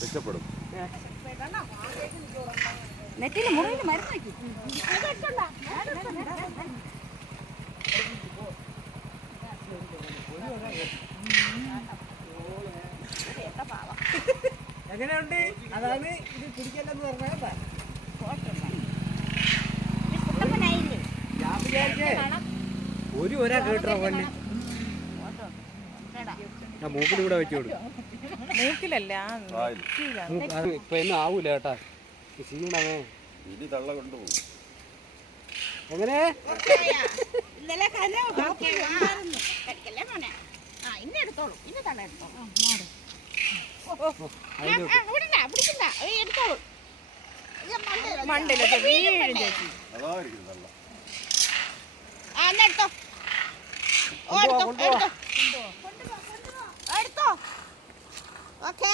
രക്ഷപ്പെടും. നെറ്റിന് മുറിയിൽ മരുന്ന് വയ്ക്കും. എങ്ങനെയുണ്ട്? അതാണ് ഇത് പിടിക്കല്ലെന്ന് പറഞ്ഞാ ഞാൻ വിചാരിച്ചേ ഒരാ കേട്ടോ പള്ളി ഞാൻ മൂക്കിലൂടെ വെച്ചു കൊടുക്കും. മൂക്കിലല്ല ഇപ്പൊ ഒന്നും ആവൂല കേട്ടാ. ക്ഷീണമേ ഇനി തള്ള കൊണ്ടുപോകും. എങ്ങനെ മണ്ടയിലൊക്കെ വീഴും ചേച്ചി. അതായിരിക്കും തള്ള. ഓക്കെ